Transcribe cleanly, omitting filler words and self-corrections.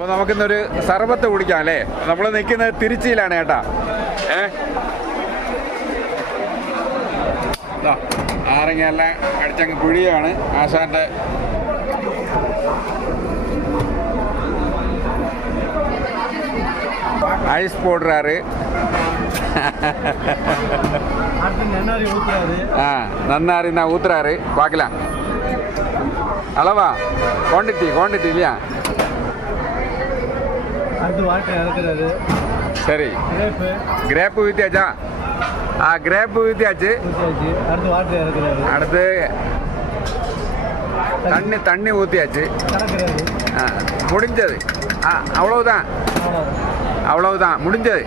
അപ്പോൾ നമുക്കിന്നൊരു സർബത്ത് കുടിക്കാം അല്ലേ? നമ്മൾ നിൽക്കുന്നത് തിരുച്ചിയിലാണ് കേട്ടാ. നാരങ്ങയെല്ലാം അടിച്ചങ്ങ് പിഴിയാണ് ആശാൻ്റെ. ஐஸ் போடுறாரு. நன்னாரி தான் ஊத்துறாரு. பார்க்கலாம் அளவா குவான்டிட்டி இல்லையா? சரி, கிரேப்பு ஊற்றியாச்சா? கிரேப்பு ஊற்றியாச்சு. அடுத்து தண்ணி ஊற்றியாச்சு. முடிஞ்சது. அவ்வளவுதான் முடிஞ்சது.